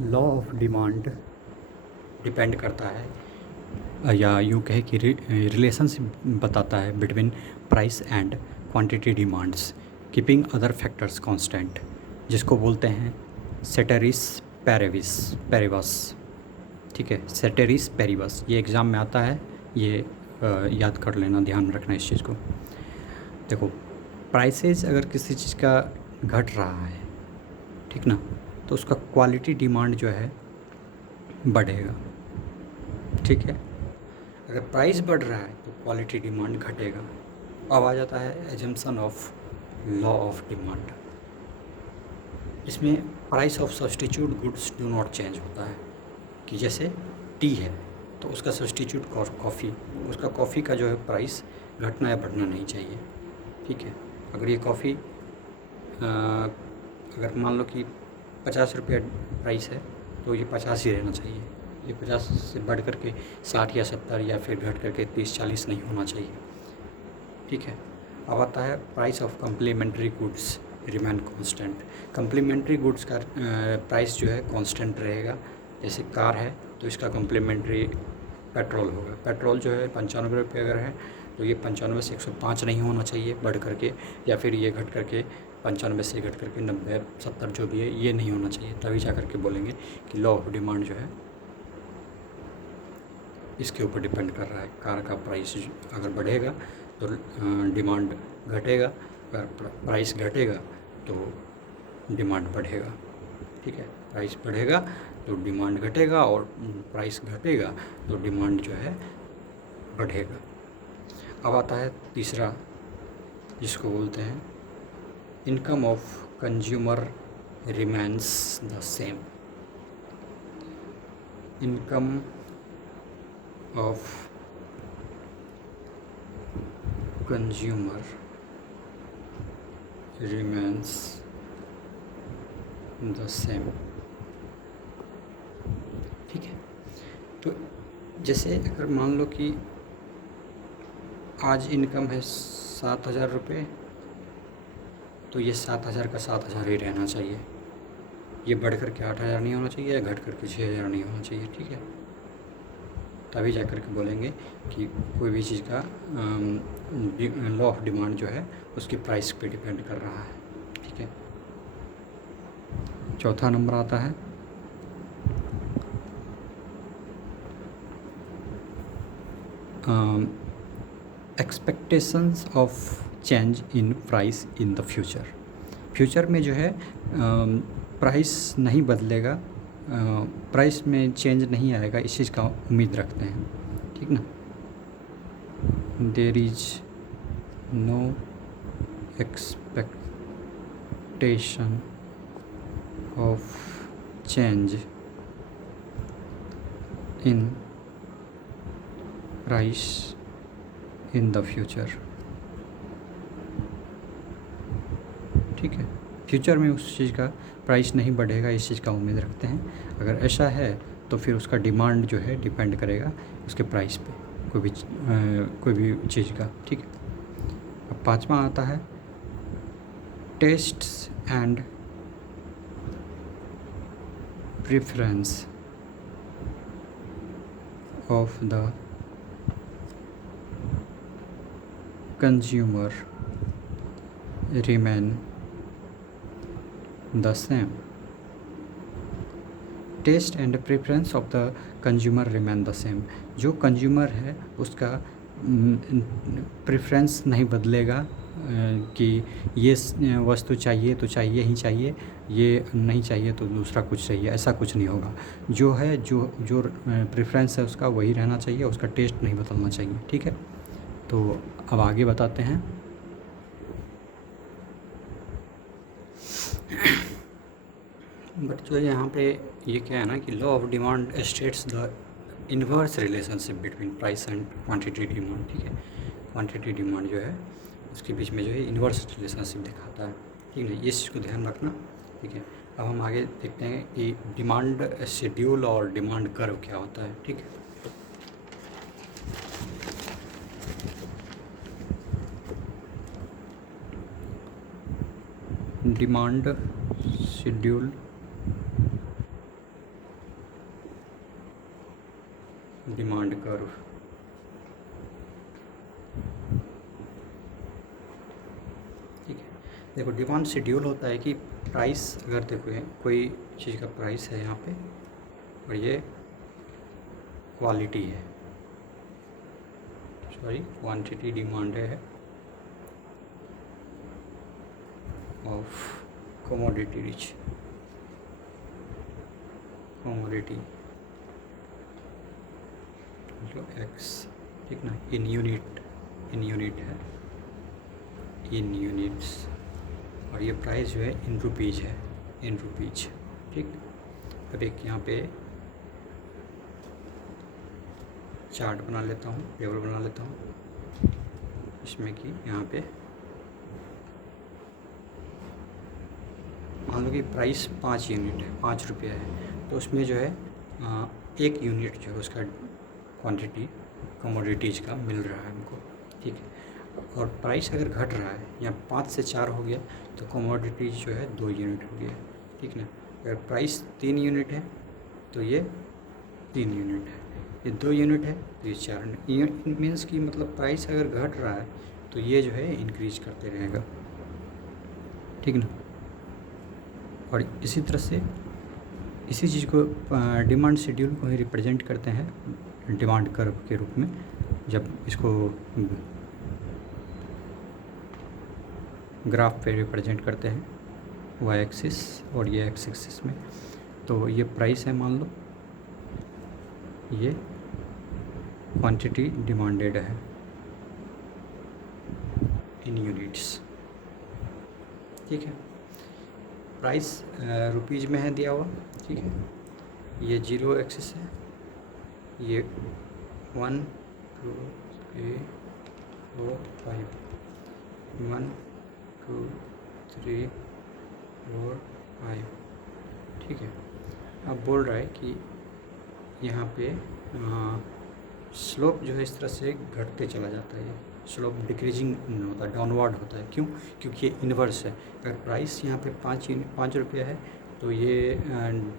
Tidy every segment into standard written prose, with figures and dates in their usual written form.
Law of demand depend करता है या यूँ कहे कि रिलेशनशिप बताता है between price and quantity demands keeping other factors constant, जिसको बोलते हैं सेटेरिस पेरेविस। ठीक है, सेटेरिस पेरिबस, ये एग्ज़ाम में आता है, ये याद कर लेना, ध्यान में रखना इस चीज़ को। देखो, प्राइसेस अगर किसी चीज़ का घट रहा है, ठीक ना, तो उसका क्वालिटी डिमांड जो है बढ़ेगा। ठीक है, अगर प्राइस बढ़ रहा है तो क्वालिटी डिमांड घटेगा। अब आ जाता है assumption of law of demand. इसमें price of substitute goods do not change होता है, कि जैसे टी है तो उसका सब्स्टिट्यूट कॉफ़ी, उसका कॉफ़ी का जो है प्राइस घटना या बढ़ना नहीं चाहिए। ठीक है, अगर ये कॉफ़ी अगर मान लो कि 50 रुपये प्राइस है तो ये 50 ही रहना चाहिए, ये 50 से बढ़ कर के 60 या 70 या फिर घट करके 30-40 नहीं होना चाहिए। ठीक है, अब आता है price of complementary goods remain constant. Complementary goods का प्राइस जो है कांस्टेंट रहेगा। जैसे कार है तो इसका कम्प्लीमेंट्री पेट्रोल होगा, पेट्रोल जो है 95 रुपये अगर है तो ये 95 से 105 नहीं होना चाहिए बढ़ करके, या फिर ये घट करके 95 से घट करके 90-70 जो भी है ये नहीं होना चाहिए। तभी जा करके बोलेंगे कि लॉ ऑफ डिमांड जो है इसके ऊपर डिपेंड कर रहा है। कार का प्राइस अगर बढ़ेगा तो डिमांड घटेगा, अगर प्राइस घटेगा तो डिमांड बढ़ेगा। ठीक है, प्राइस बढ़ेगा तो डिमांड घटेगा और प्राइस घटेगा तो डिमांड जो है बढ़ेगा। अब आता है तीसरा, जिसको बोलते हैं income of consumer remains the same. Income of consumer remains the same. ठीक है, तो जैसे अगर मान लो कि आज इनकम है 7,000 रुपये, तो ये 7,000 का 7,000 ही रहना चाहिए, ये बढ़ कर के 8,000 नहीं होना चाहिए, या घट कर के 6,000 नहीं होना चाहिए। ठीक है, तभी जा कर के बोलेंगे कि कोई भी चीज़ का लॉ ऑफ डिमांड जो है उसकी प्राइस पे डिपेंड कर रहा है। ठीक है, चौथा नंबर आता है expectations of change in price in the future. Future में जो है प्राइस नहीं बदलेगा, प्राइस में चेंज नहीं आएगा, इस चीज़ का उम्मीद रखते हैं। ठीक ना, there is no expectation of change in price in the future. ठीक है, फ्यूचर में उस चीज़ का प्राइस नहीं बढ़ेगा, इस चीज़ का उम्मीद रखते हैं। अगर ऐसा है तो फिर उसका डिमांड जो है डिपेंड करेगा उसके प्राइस पे, कोई भी चीज़ का। ठीक है, अब पांचवा आता है tests and preference of the consumer remain the same. Test and preference of the consumer remain the same. जो कंज्यूमर है उसका प्रेफरेंस नहीं बदलेगा, कि ये वस्तु चाहिए तो चाहिए ही चाहिए, ये नहीं चाहिए तो दूसरा कुछ चाहिए, ऐसा कुछ नहीं होगा। जो है जो जो प्रेफरेंस है उसका वही रहना चाहिए, उसका टेस्ट नहीं बदलना चाहिए। ठीक है, तो अब आगे बताते हैं। बट जो यहाँ पे ये क्या है ना कि law of demand states the inverse relationship between price and quantity demand. ठीक है, क्वांटिटी डिमांड जो है उसके बीच में जो है इन्वर्स रिलेशनशिप दिखाता है। ठीक है, इस चीज़ को ध्यान रखना। ठीक है, अब हम आगे देखते हैं कि डिमांड शेड्यूल और डिमांड कर्व क्या होता है। ठीक है, डिमांड शेड्यूल डिमांड कर्व। ठीक है, देखो डिमांड शेड्यूल होता है कि प्राइस, अगर देखो कोई चीज़ का प्राइस है यहाँ पे और ये क्वालिटी है, सॉरी क्वांटिटी डिमांड है ऑफ कमोडिटी जो एक्स, ठीक ना, इन यूनिट है, इन यूनिट्स, और ये प्राइस जो है इन रुपीज़ है, इन रुपीज़। ठीक, अब एक यहाँ पे चार्ट बना लेता हूँ, टेबल बना लेता हूँ, इसमें कि यहाँ पे मान लो कि प्राइस 5 यूनिट है, 5 रुपये है, तो उसमें जो है 1 यूनिट जो है उसका क्वांटिटी कमोडिटीज़ का मिल रहा है हमको। ठीक है, और प्राइस अगर घट रहा है या 5 से 4 हो गया तो कमोडिटीज़ जो है 2 यूनिट हो गया। ठीक ना, अगर प्राइस 3 यूनिट है तो ये 3 यूनिट है, ये 2 यूनिट है तो ये 4 यूनिट। मीन्स कि मतलब प्राइस अगर घट रहा है तो ये जो है इंक्रीज करते रहेगा। ठीक ना, और इसी तरह से इसी चीज़ को डिमांड शेड्यूल को ही रिप्रेजेंट करते हैं डिमांड कर्व के रूप में। जब इसको ग्राफ पे रिप्रेजेंट करते हैं वाई एक्सिस और ये एक्स एक्सिस में, तो ये प्राइस है मान लो, ये क्वांटिटी डिमांडेड है इन यूनिट्स। ठीक है, प्राइस रुपीज़ में है दिया हुआ। ठीक है, ये 0 एक्सिस है, ये 1 2 3 4 5, 1 2 3 4 5। ठीक है, अब बोल रहा है कि यहाँ पे स्लोप जो है इस तरह से घटते चला जाता है, स्लोप डिक्रीजिंग होता है, डाउनवर्ड होता है। क्यों? क्योंकि ये इन्वर्स है। अगर प्राइस यहाँ पे 5 रुपये है तो ये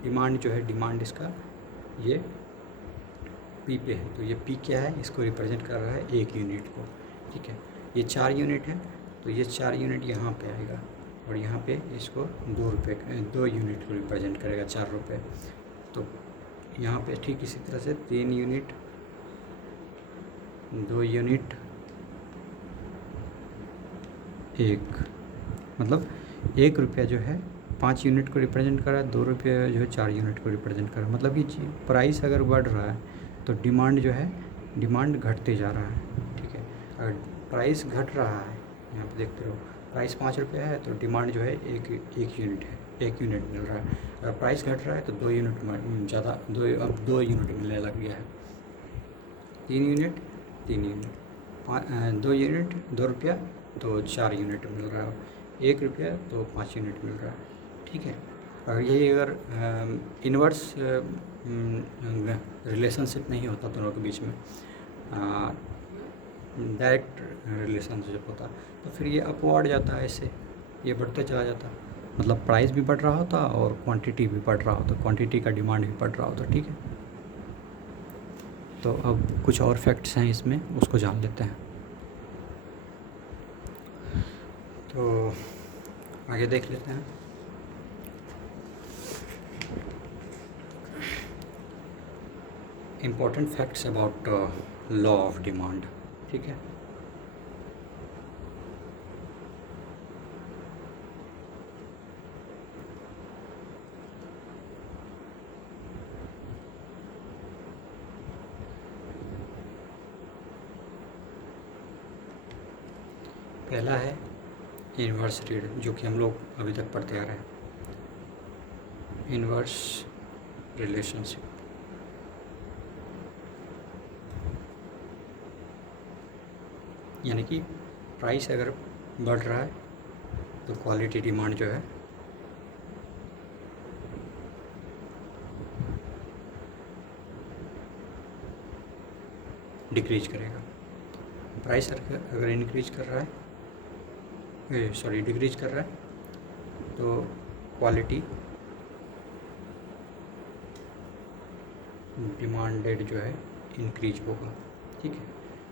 डिमांड जो है, डिमांड इसका ये पी पे है, तो ये पी क्या है, इसको रिप्रेजेंट कर रहा है 1 यूनिट को। ठीक है, ये 4 यूनिट है तो ये 4 यूनिट यहाँ पे आएगा और यहाँ पे इसको 2 यूनिट को रिप्रेजेंट करेगा, 4 रुपये। तो यहाँ पे ठीक इसी तरह से 3 यूनिट, 2 यूनिट, 1, मतलब 1 रुपया जो है 5 यूनिट को रिप्रेजेंट कर रहा है, 2 रुपये जो है 4 यूनिट को रिप्रेजेंट कर रहा है। मतलब कि प्राइस अगर बढ़ रहा है तो डिमांड जो है, डिमांड घटते जा रहा है। ठीक है, अगर प्राइस घट रहा है, यहाँ पे देखते रहो, प्राइस 5 रुपये है तो डिमांड जो है एक यूनिट है, 1 यूनिट मिल रहा है। अगर प्राइस घट रहा है तो 2 यूनिट ज़्यादा, अब 2 यूनिट मिलने लग गया है। 3 यूनिट, 3 यूनिट, 2 यूनिट, 2 रुपया तो 4 यूनिट मिल रहा है, 1 रुपया तो 5 यूनिट मिल रहा है। ठीक है, और यही अगर इन्वर्स रिलेशनशिप नहीं होता दोनों के बीच में, डायरेक्ट रिलेशनशिप होता तो फिर ये अपवर्ड जाता है, ऐसे ये बढ़ते चला जाता, मतलब प्राइस भी बढ़ रहा होता और क्वांटिटी भी बढ़ रहा होता, क्वांटिटी का डिमांड भी बढ़ रहा होता। ठीक है, तो अब कुछ और फैक्ट्स हैं इसमें, उसको जान लेते हैं। तो आगे देख लेते हैं। Important facts about law of demand. ठीक है, पहला है इन्वर्स रीड, जो कि हम लोग अभी तक पढ़ते आ रहे हैं, इन्वर्स रिलेशनशिप। यानी कि प्राइस अगर बढ़ रहा है तो क्वालिटी डिमांड जो है डिक्रीज करेगा। प्राइस अगर इंक्रीज कर रहा है, सॉरी डिक्रीज कर रहा है, तो क्वालिटी डिमांडेड जो है इंक्रीज होगा। ठीक है,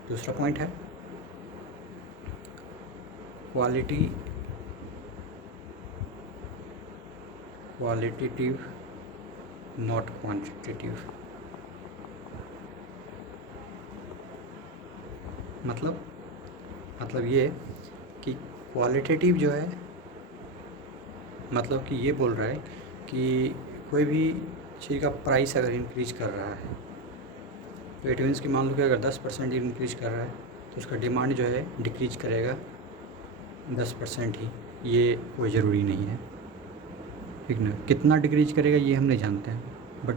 दूसरा पॉइंट है क्वालिटेटिव नॉट क्वांटिटेटिव। मतलब ये कि क्वालिटेटिव जो है, मतलब कि ये बोल रहा है कि कोई भी चीज़ का प्राइस अगर इंक्रीज कर रहा है तो इट मीन्स कि मान लो कि अगर 10% इंक्रीज कर रहा है तो उसका डिमांड जो है डिक्रीज करेगा 10% ही। ये कोई ज़रूरी नहीं है, ठीक ना। कितना डिक्रीज करेगा ये हम नहीं जानते हैं, बट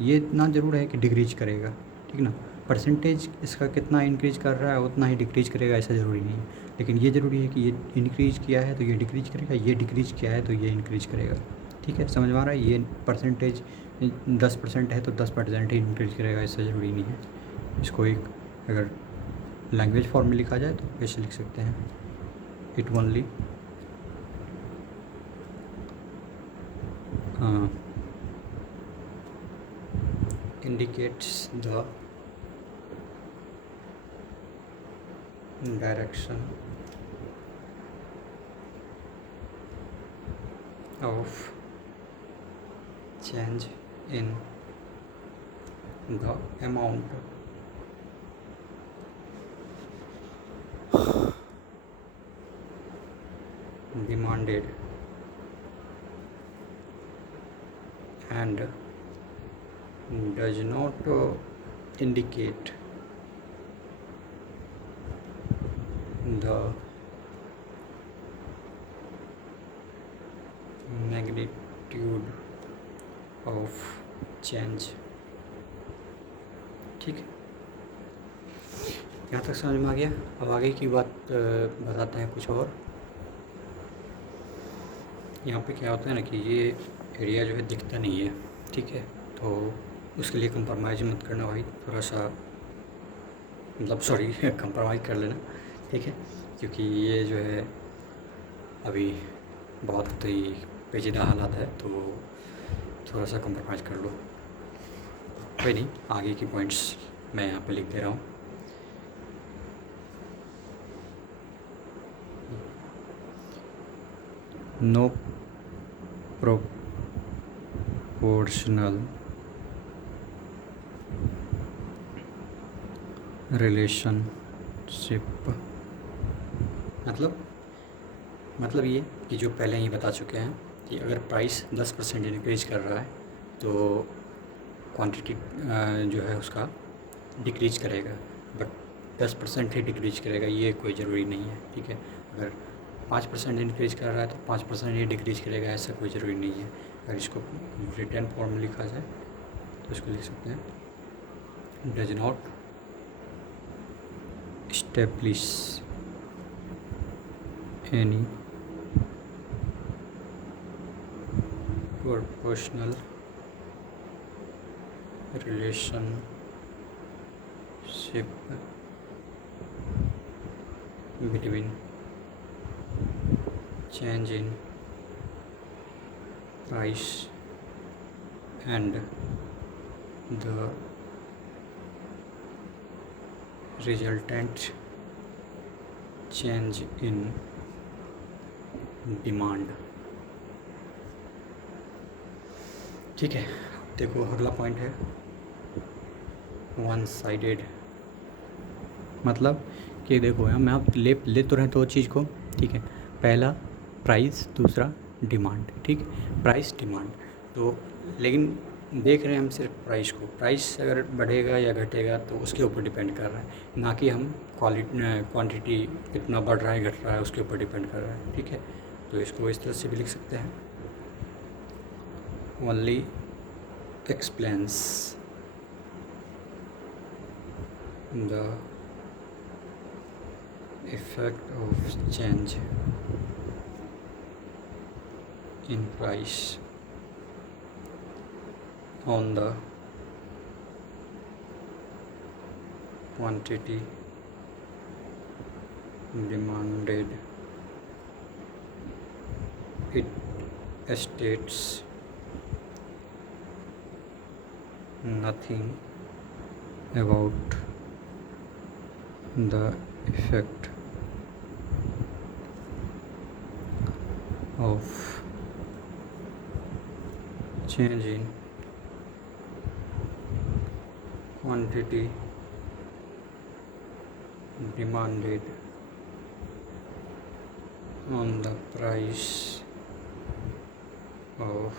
इतना ज़रूर है कि डिक्रीज करेगा, ठीक ना। परसेंटेज इसका कितना इंक्रीज कर रहा है उतना ही डिक्रीज करेगा, ऐसा ज़रूरी नहीं है। लेकिन ये ज़रूरी है कि ये इंक्रीज किया है तो ये डिक्रीज करेगा, ये डिक्रीज किया है तो ये इंक्रीज करेगा। ठीक है, समझ में आ रहा है। ये परसेंटेज 10% है तो 10% ही इंक्रीज करेगा, ऐसा ज़रूरी नहीं है। इसको एक अगर लैंग्वेज फॉर्म में लिखा जाए तो कैसे लिख सकते हैं, it only indicates the direction of change in the amount demanded and does not indicate the magnitude of change। ठीक है, यहाँ तक समझ में आ गया। अब आगे की बात बताते हैं कुछ और। यहाँ पे क्या होता है ना कि ये एरिया जो है दिखता नहीं है, ठीक है, तो उसके लिए कंप्रोमाइज़ मत करना भाई, थोड़ा सा मतलब सॉरी कंप्रोमाइज़ कर लेना, ठीक है, क्योंकि ये जो है अभी बहुत ही पेचीदा हालात है, तो थोड़ा सा कंप्रोमाइज़ कर लो। कोई नहीं, आगे की पॉइंट्स मैं यहाँ पे लिख दे रहा हूँ। नो proportional relationship, मतलब ये कि जो पहले ही बता चुके हैं कि अगर प्राइस 10% इंक्रीज कर रहा है तो क्वांटिटी जो है उसका डिक्रीज करेगा, बट 10% ही डिक्रीज करेगा, ये कोई ज़रूरी नहीं है। ठीक है, अगर 5% इंक्रीज कर रहा है तो 5% ही डिक्रीज करेगा, ऐसा कोई ज़रूरी नहीं है। अगर इसको रिटर्न फॉर्म में लिखा जाए तो इसको लिख सकते हैं, does not establish any proportional relationship between change in price and the resultant change in demand। ठीक है, देखो अगला पॉइंट है वन साइडेड। मतलब कि देखो हम यहाँ ले तो रहे दो चीज़ को, ठीक है, पहला प्राइस, दूसरा डिमांड। ठीक, प्राइस डिमांड तो, लेकिन देख रहे हैं हम सिर्फ प्राइस को। प्राइस अगर बढ़ेगा या घटेगा तो उसके ऊपर डिपेंड कर रहा है, ना कि हम क्वांटिटी कितना बढ़ रहा है घट रहा है उसके ऊपर डिपेंड कर रहा है। ठीक है, तो इसको इस तरह से भी लिख सकते हैं, only explains the effect of change in price on the quantity demanded. It states nothing about the effect of change in quantity demanded on the price of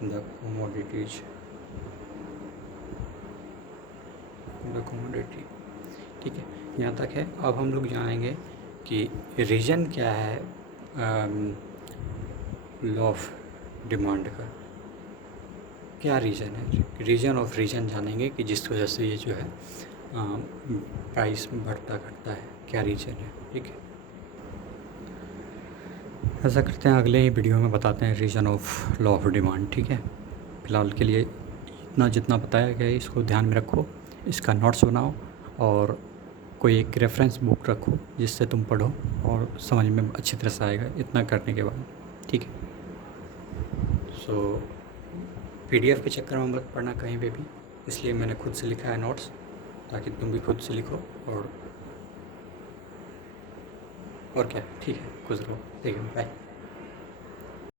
the commodities, the commodity। ठीक है, यहाँ तक है। अब हम लोग जानेंगे कि रीजन क्या है लॉ ऑफ डिमांड का, क्या रीज़न है। रीजन ऑफ रीजन जानेंगे कि जिस वजह से ये जो है प्राइस बढ़ता घटता है, क्या रीजन है। ठीक है, ऐसा करते हैं अगले ही वीडियो में बताते हैं reason of law of demand. ठीक है, फ़िलहाल के लिए इतना जितना बताया गया है इसको ध्यान में रखो, इसका नोट्स बनाओ और कोई एक रेफरेंस बुक रखो जिससे तुम पढ़ो और समझ में अच्छी तरह से आएगा इतना करने के बाद। ठीक है, सो PDF के चक्कर में मत पढ़ना कहीं पे भी, इसलिए मैंने खुद से लिखा है नोट्स, ताकि तुम भी खुद से लिखो और क्या। ठीक है, खुश रहो। ठीक है, बाय।